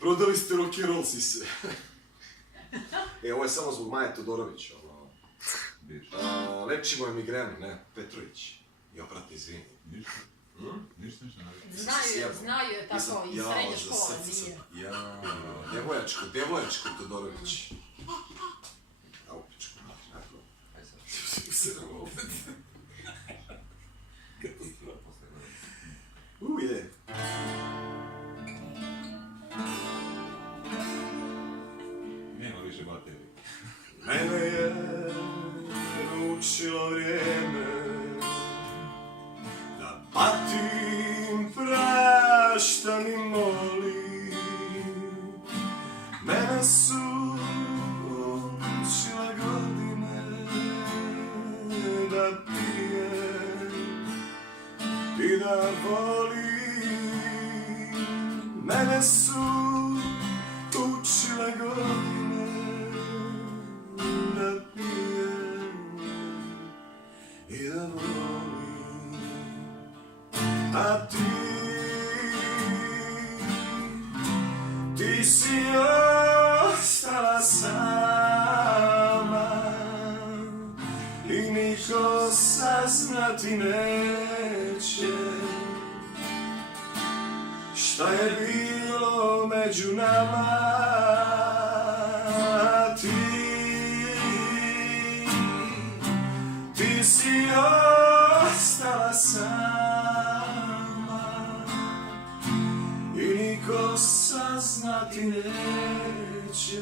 Prodali ste rock'n'roll sise. Ovo je samo zbog Maje Todorović, Lepši moj migrenu, ne, Petrović. Ja, brate, izvini. Ništa. Znaju je tako iz srednje škole, nije. Devoječko Todorović. A upičku, tako. Aj sad. Sedam opet. Je. Nema više baterije. Mene je naučilo vrijeme da patim, praštam i molim. Mene su učile godine da pijem i da volim. Mene su učile godine da pijem i da volim. A ti si ostala sama i niko saznati neće šta je bilo među nama. Ti si ostala sama i niko saznati neće.